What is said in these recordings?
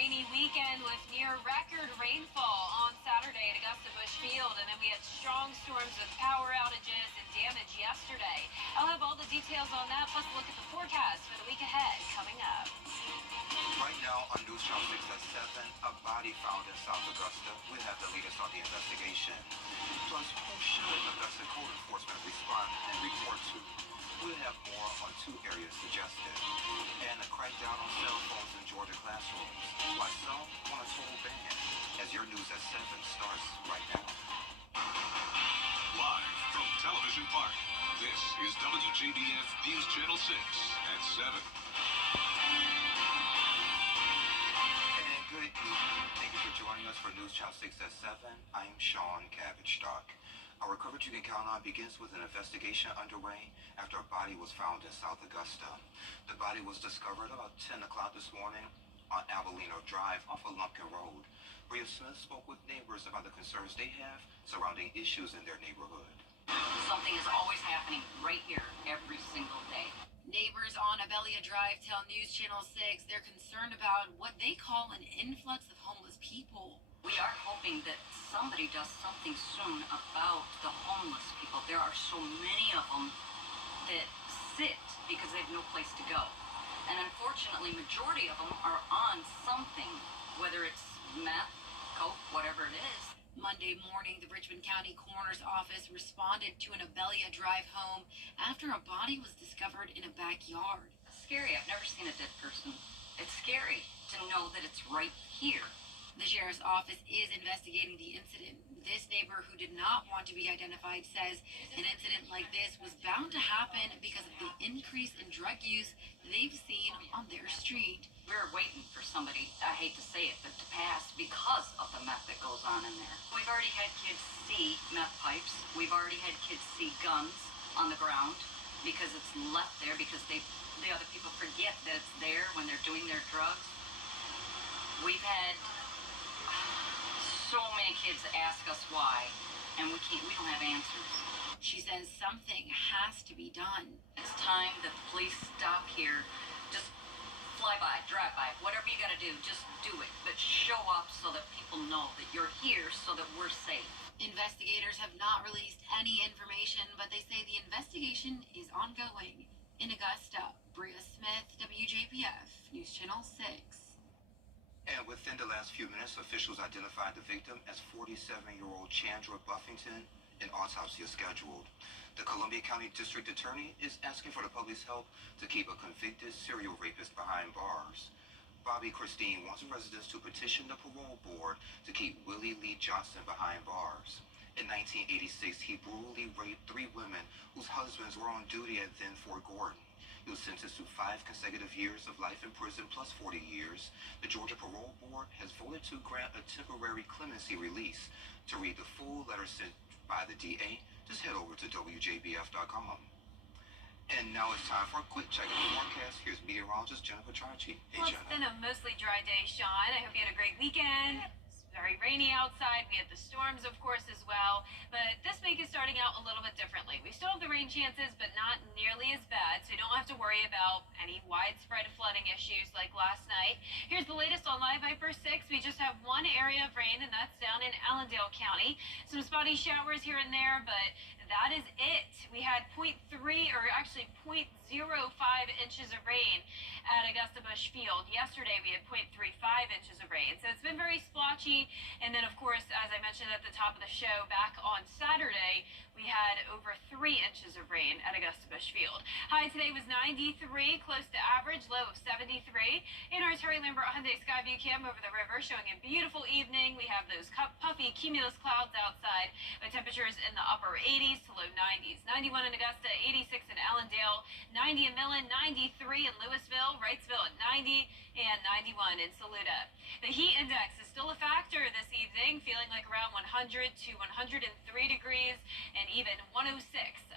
rainy weekend with near record rainfall on Saturday at Augusta Busch Field, and then we had strong storms with power outages and damage yesterday. I'll have all the details on that, plus a look at the forecast for the week ahead coming up. Right now on News Channel 6 at 7, a body found in South Augusta. We'll have the latest on the investigation. Plus, who should Augusta code enforcement respond and report to? We'll have more on 2 areas suggested. And a crackdown on cell phones in Georgia classrooms. Why some want a total ban. As your News at 7 starts right now. Live from Television Park, this is WJBF News Channel 6 at 7. And good evening. Thank you for joining us for News Channel 6 at 7. I'm Sean Cabbage-Stock. Our coverage you can count on begins with an investigation underway after a body was found in South Augusta. The body was discovered about 10 o'clock this morning on Avelino Drive off of Lumpkin Road. Bria Smith spoke with neighbors about the concerns they have surrounding issues in their neighborhood. Something is always happening right here every single day. Neighbors on Abelia Drive tell News Channel 6 they're concerned about what they call an influx of homeless people. We are hoping that somebody does something soon about the homeless people. There are so many of them that sit because they have no place to go. And unfortunately, majority of them are on something, whether it's meth, coke, whatever it is. Monday morning, the Richmond County Coroner's Office responded to an Abelia Drive home after a body was discovered in a backyard. It's scary. I've never seen a dead person. It's scary to know that it's right here. The sheriff's office is investigating the incident. This neighbor, who did not want to be identified, says an incident like this was bound to happen because of the increase in drug use they've seen on their street. We're waiting for somebody, I hate to say it, but to pass because of the meth that goes on in there. We've already had kids see meth pipes. We've already had kids see guns on the ground because it's left there because the other people forget that it's there when they're doing their drugs. We've had so many kids ask us why, and we don't have answers. She says something has to be done. It's time that the police stop here. Just fly by, drive by, whatever you gotta do, just do it. But show up so that people know that you're here so that we're safe. Investigators have not released any information, but they say the investigation is ongoing. In Augusta, Bria Smith, WJBF, News Channel 6. And within the last few minutes, officials identified the victim as 47-year-old Chandra Buffington. An autopsy is scheduled. The Columbia County District Attorney is asking for the public's help to keep a convicted serial rapist behind bars. Bobby Christine wants residents to petition the parole board to keep Willie Lee Johnson behind bars. In 1986, he brutally raped 3 women whose husbands were on duty at then Fort Gordon. He was sentenced to 5 consecutive years of life in prison plus 40 years. The Georgia Parole Board has voted to grant a temporary clemency release. To read the full letter sent by the DA, just head over to WJBF.com. And now it's time for a quick check of the forecast. Here's meteorologist Jennifer Tracci. Hey, Well, Jenna. it's been a mostly dry day, Sean. I hope you had a great weekend. It's very rainy outside. We had the storms, of course, as well. But this week is starting out a little bit differently. We still have the rain chances, but not nearly as bad, so you don't have to worry about any widespread flooding issues like last night. Here's the latest on Live Viper 6. We just have one area of rain, and that's down in Allendale County. Some spotty showers here and there, but that is it. We had 0.3, or actually 0.05 inches of rain at Augusta Busch Field. Yesterday, we had 0.35 inches of rain. So it's been very splotchy. And then, of course, as I mentioned at the top of the show, back on Saturday, we had over 3 inches of rain at Augusta Busch Field. High today was 93, close to average, low of 73. In our Terry Lambert Hyundai Skyview cam over the river, showing a beautiful evening. We have those puffy cumulus clouds outside, with temperatures in the upper 80s to low 90s. 91 in Augusta, 86 in Allendale, 90 in Millen, 93 in Louisville, Wrightsville at 90, and 91 in Saluda. The heat index is still a factor this evening, feeling like around 100 to 103 degrees, and even 106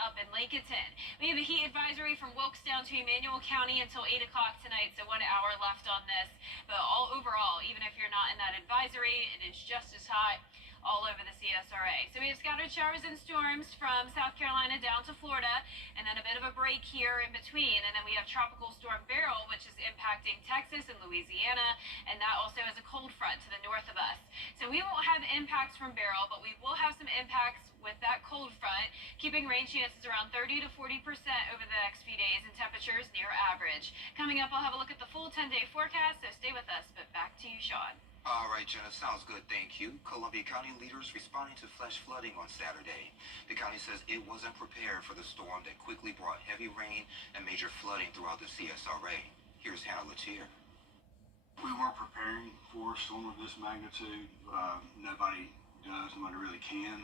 up in Lincolnton. We have a heat advisory from Wilkes-Barre to Emmanuel County until 8 o'clock tonight, so 1 hour left on this. But all overall, even if you're not in that advisory, it is just as hot. all over the CSRA. So we have scattered showers and storms from South Carolina down to Florida, and then a bit of a break here in between. And then we have Tropical Storm Beryl, which is impacting Texas and Louisiana, and that also has a cold front to the north of us. So we won't have impacts from Beryl, but we will have some impacts with that cold front, keeping rain chances around 30 to 40% over the next few days and temperatures near average. Coming up, I'll have a look at the full 10-day forecast, so stay with us. But back to you, Sean. All right, Jenna, sounds good, thank you. Columbia County leaders responding to flash flooding on Saturday. The county says it wasn't prepared for the storm that quickly brought heavy rain and major flooding throughout the CSRA. Here's Hannah Latier. We weren't preparing for a storm of this magnitude. Nobody does, nobody really can.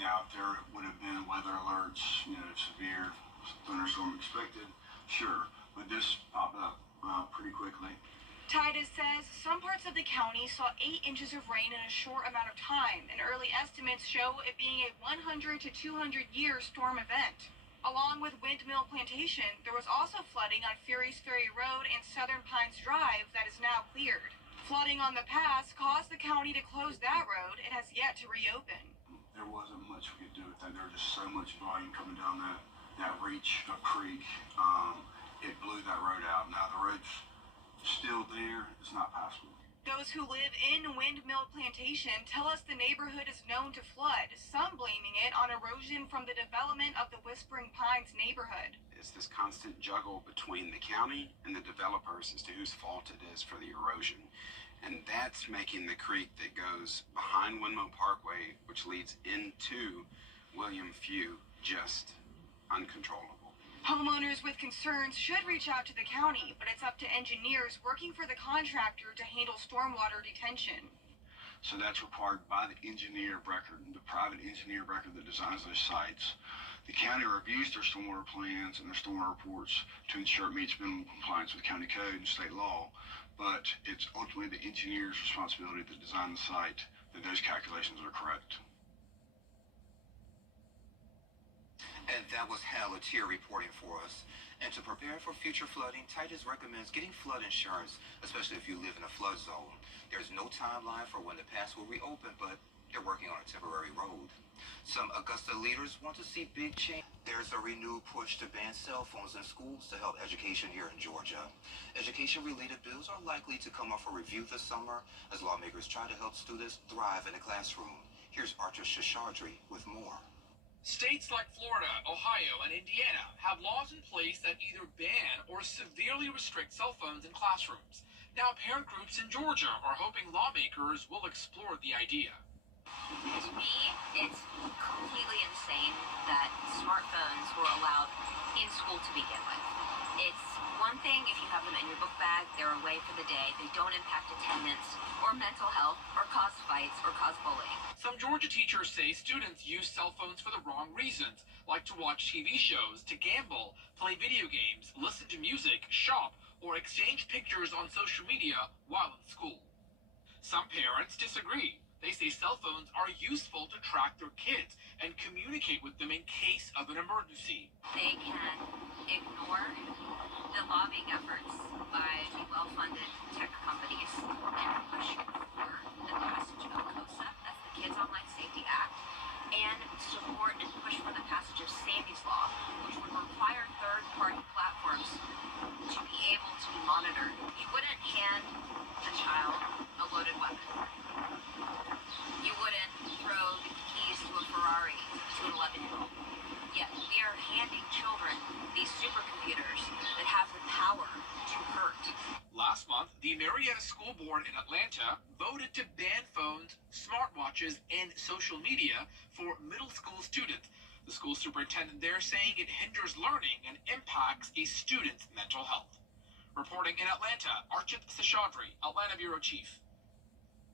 Now, if there would have been weather alerts, severe thunderstorm expected, sure. But this popped up pretty quickly. Titus says some parts of the county saw 8 inches of rain in a short amount of time, and early estimates show it being a 100 to 200 year storm event. Along with Windmill Plantation, there was also flooding on Fury's Ferry Road and Southern Pines Drive that is now cleared. Flooding on the pass caused the county to close that road and has yet to reopen. There wasn't much we could do with that. There was just so much volume coming down that reach of creek. It blew that road out. Now the road's still there. It's not passable. Those who live in Windmill Plantation tell us the neighborhood is known to flood, some blaming it on erosion from the development of the Whispering Pines neighborhood. It's this constant juggle between the county and the developers as to whose fault it is for the erosion. And that's making the creek that goes behind Windmill Parkway, which leads into William Few, just uncontrollable. Homeowners with concerns should reach out to the county, but it's up to engineers working for the contractor to handle stormwater detention. So that's required by the engineer of record, the private engineer of record that designs those sites. The county reviews their stormwater plans and their stormwater reports to ensure it meets minimum compliance with county code and state law. But it's ultimately the engineer's responsibility to design the site that those calculations are correct. And that was Hannah Latier reporting for us. And to prepare for future flooding, Titus recommends getting flood insurance, especially if you live in a flood zone. There's no timeline for when the pass will reopen, but they're working on a temporary road. Some Augusta leaders want to see big change. There's a renewed push to ban cell phones in schools to help education here in Georgia. Education-related bills are likely to come up for review this summer as lawmakers try to help students thrive in the classroom. Here's Archer Shashardri with more. States like Florida, Ohio, and Indiana have laws in place that either ban or severely restrict cell phones in classrooms. Now, parent groups in Georgia are hoping lawmakers will explore the idea. To me, it's completely insane that smartphones were allowed in school to begin with. It's one thing if you have them in your book bag, they're away for the day, they don't impact attendance or mental health or cause fights or cause bullying. Some Georgia teachers say students use cell phones for the wrong reasons, like to watch TV shows, to gamble, play video games, listen to music, shop, or exchange pictures on social media while in school. Some parents disagree. They say cell phones are useful to track their kids and communicate with them in case of an emergency. They can ignore the lobbying efforts by well-funded tech companies and push for the passage of COSA, that's the Kids Online Safety Act, and support and push for the passage of Sammy's Law, which would require third-party platforms to be able to be monitored. You wouldn't hand a child a loaded weapon. You wouldn't throw the keys to a Ferrari to an 11-year-old. Yet we are handing children these supercomputers that have the power to hurt. Last month, the Marietta School Board in Atlanta voted to ban phones, smartwatches, and social media for middle school students. The school superintendent there saying it hinders learning and impacts a student's mental health. Reporting in Atlanta, Archit Seshadri, Atlanta Bureau Chief.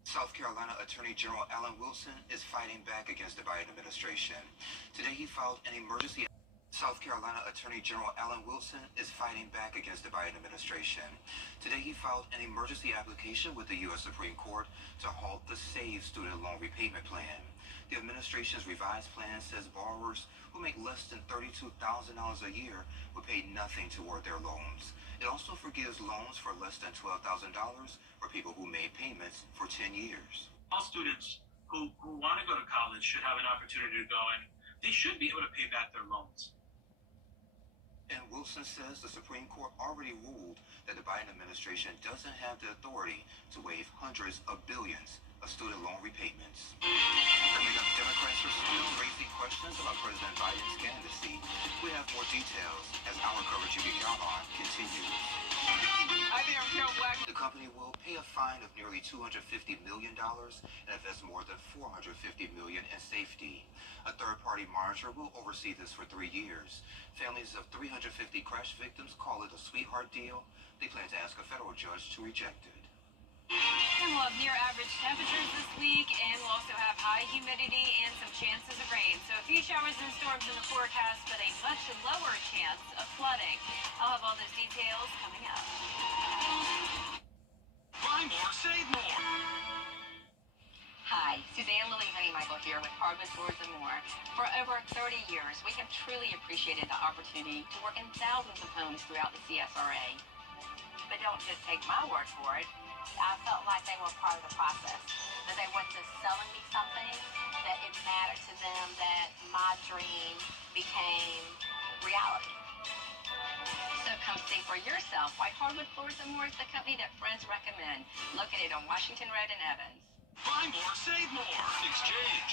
South Carolina Attorney General Alan Wilson is fighting back against the Biden administration. Today he filed an emergency. South Carolina Attorney General Alan Wilson is fighting back against the Biden administration. Today he filed an emergency application with the U.S. Supreme Court to halt the SAVE student loan repayment plan. The administration's revised plan says borrowers who make less than $32,000 a year will pay nothing toward their loans. It also forgives loans for less than $12,000 for people who made payments for 10 years. All students who want to go to college should have an opportunity to go, and they should be able to pay back their loans. And Wilson says the Supreme Court already ruled that the Biden administration doesn't have the authority to waive hundreds of billions of student loan repayments. Coming up, Democrats are still raising questions about President Biden's candidacy. We have more details as our coverage you can count on continues. Hi there, I'm Carol Black. The company will pay a fine of nearly $250 million and invest more than $450 million in safety. A third-party monitor will oversee this for 3 years. Families of 350 crash victims call it a sweetheart deal. They plan to ask a federal judge to reject it. And we'll have near average temperatures this week, and we'll also have high humidity and some chances of rain. So a few showers and storms in the forecast, but a much lower chance of flooding. I'll have all those details coming up. Buy more, save more. Hi, Suzanne Lily Honeymichael here with Hardwood Floors and More. For over 30 years, we have truly appreciated the opportunity to work in thousands of homes throughout the CSRA. But don't just take my word for it. I felt like they were part of the process. That they weren't just selling me something, that it mattered to them that my dream became reality. So come see for yourself why Hardwood Floors and More is the company that friends recommend, located on Washington Road in Evans. Buy more, save more. Exchange.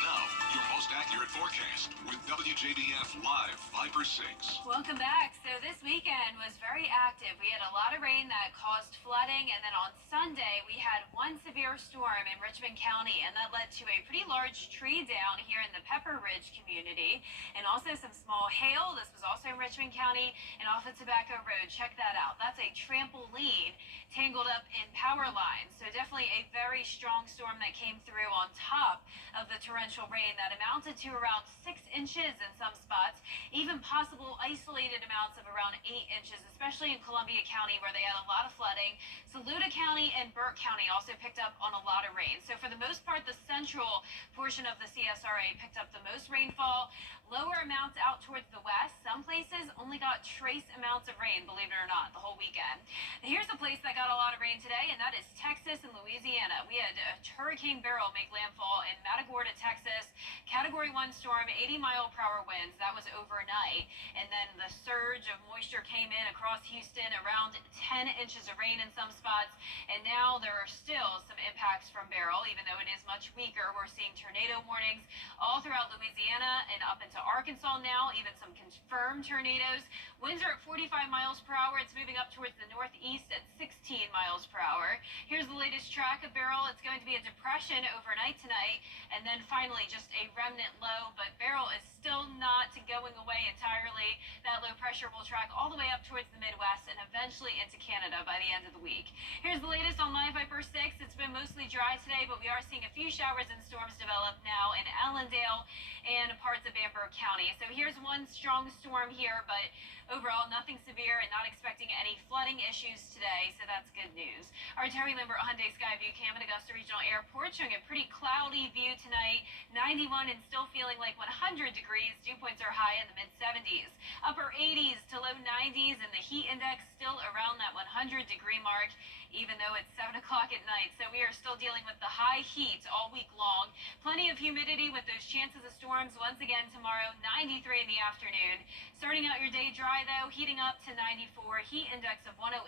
Now, your most accurate forecast with WJBF Live Viper 6. Welcome back. So this weekend was very active. We had a lot of rain that caused flooding, and then on Sunday we had one severe storm in Richmond County, and that led to a pretty large tree down here in the Pepper Ridge community, and also some small hail. This was also in Richmond County and off of Tobacco Road. Check that out. That's a trampoline tangled up in power lines. So definitely a very strong storm that came through on top of the torrential rain that amounted to around 6 inches in some spots, even possible isolated amounts of around 8 inches, especially in Columbia County where they had a lot of flooding. Saluda County and Burke County also picked up on a lot of rain. So for the most part, the central portion of the CSRA picked up the most rainfall. Lower amounts out towards the west. Some places only got trace amounts of rain, believe it or not, the whole weekend. Here's a place that got a lot of rain today, and that is Texas and Louisiana. We had Hurricane Beryl make landfall in Matagorda, Texas. Category 1 storm, 80-mile-per-hour winds. That was overnight. And then the surge of moisture came in across Houston, around 10 inches of rain in some spots. And now there are still some impacts from Beryl, even though it is much weaker. We're seeing tornado warnings all throughout Louisiana and up into Arkansas now, even some confirmed tornadoes. Winds are at 45 miles per hour. It's moving up towards the northeast at 16 miles per hour. Here's the latest track of Beryl. It's going to be a depression overnight tonight, and then finally just a remnant low, but Beryl is still not going away entirely. That low pressure will track all the way up towards the Midwest and eventually into Canada by the end of the week. Here's the latest on Live Viper 6. It's been mostly dry today, but we are seeing a few showers and storms develop now in Allendale and parts of Bamberg County. So here's one strong storm here, but overall nothing severe and not expecting any flooding issues today, so that's good news. Our Terry Lambert Hyundai Skyview cam at Augusta Regional Airport showing a pretty cloudy view tonight. 91 and still feeling like 100 degrees. Dew points are high in the mid-70s. Upper 80s to low 90s, and the heat index still around that 100-degree mark, even though it's 7 o'clock at night. So we are still dealing with the high heat all week long. Plenty of humidity with those chances of storms once again tomorrow, 93 in the afternoon. Starting out your day dry, though, heating up to 94, heat index of 108,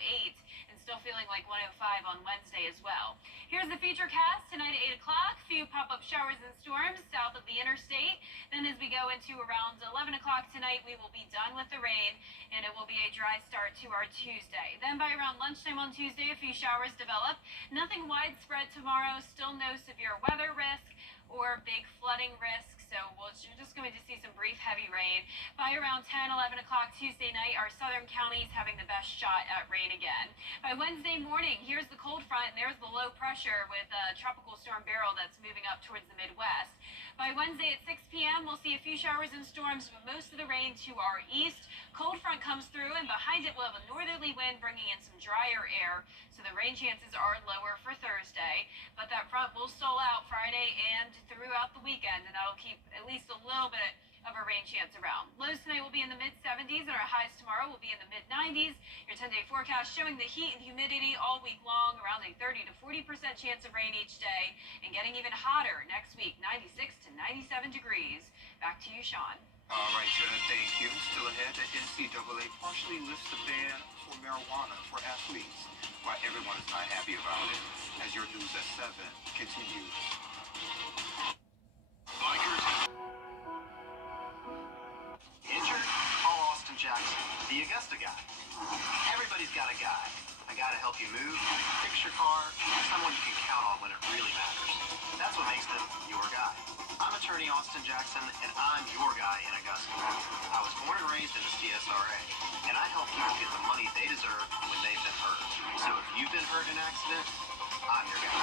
and still feeling like 105 on Wednesday as well. Here's the future cast tonight at 8 o'clock. Few pop-up showers and storms south of the interstate. Then as we go into around 11 o'clock tonight, we will be done with the rain, and it will be a dry start to our Tuesday. Then by around lunchtime on Tuesday, a few showers develop. Nothing widespread tomorrow. Still no severe weather risk or big flooding risk. So you're just going to see some brief heavy rain. By around 10, 11 o'clock Tuesday night, our southern counties having the best shot at rain again. By Wednesday morning, here's the cold front, and there's the low pressure with Tropical Storm Beryl that's moving up towards the Midwest. By Wednesday at 6 p.m., we'll see a few showers and storms, but most of the rain to our east. Cold front comes through, and behind it we'll have a northerly wind bringing in some drier air, so the rain chances are lower for Thursday. But that front will stall out Friday and throughout the weekend, and that'll keep at least a little bit of a rain chance around. Lows tonight will be in the mid-70s and our highs tomorrow will be in the mid-90s. Your 10-day forecast showing the heat and humidity all week long, around a 30 to 40% chance of rain each day, and getting even hotter next week, 96 to 97 degrees. Back to you, Sean. All right, Jenna, thank you. Still ahead, the NCAA partially lifts the ban for marijuana for athletes, while everyone is not happy about it. As your news at 7 continues. Bikers. Injured? Call Austin Jackson, the Augusta guy. Everybody's got a guy. A guy to help you move, fix your car, someone you can count on when it really matters. That's what makes them your guy. I'm attorney Austin Jackson, and I'm your guy in Augusta. I was born and raised in the CSRA, and I help people get the money they deserve when they've been hurt. So if you've been hurt in an accident, I'm your guy.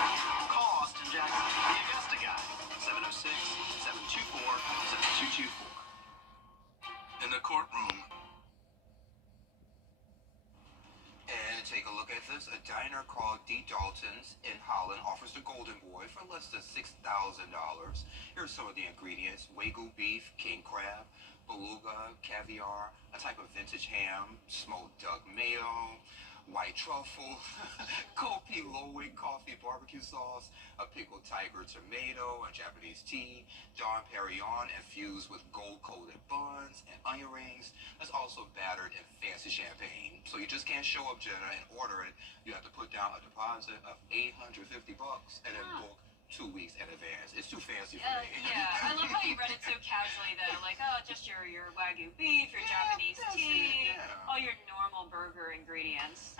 Call Austin Jackson, the Augusta guy. 706-724-7224. In the courtroom. And take a look at this. A diner called D. Dalton's in Holland offers the Golden Boy for less than $6,000. Here's some of the ingredients: Wagyu beef, king crab, beluga, caviar, a type of vintage ham, smoked duck mayo, white truffle, kopi low-wing coffee barbecue sauce, a pickled tiger tomato, a Japanese tea, Dom Perignon infused with gold-coated buns and onion rings. That's also battered in fancy champagne. So you just can't show up, Jenna, and order it. You have to put down a deposit of $850 and then book 2 weeks in advance. It's too fancy for me. Yeah, I love how you read it so casually though. Like, oh, just your Wagyu beef, your Japanese tea, all your normal burger ingredients.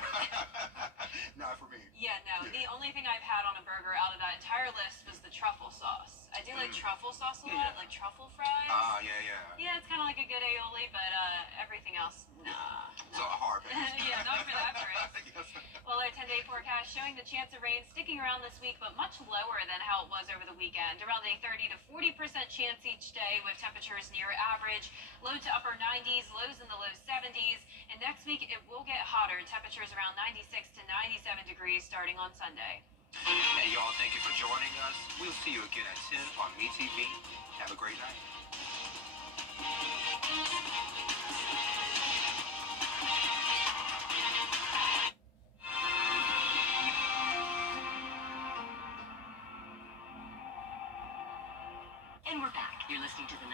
Not for me. Yeah, no. The only thing I've had on a burger out of that entire list was the truffle sauce. I do like truffle sauce a lot, like truffle fries. Yeah. Yeah, it's kind of like a good aioli, but everything else, nah. So a hard pass. Yeah, not for that price. Yes. Well, our 10-day forecast showing the chance of rain sticking around this week, but much lower than how it was over the weekend. Around a 30 to 40% chance each day with temperatures near average, low to upper 90s, lows in the low 70s. And next week, it will get hotter. Temperatures around 96 to 97 degrees starting on Sunday. Hey, y'all, thank you for joining us. We'll see you again at 10 on MeTV. Have a great night. And we're back. You're listening to the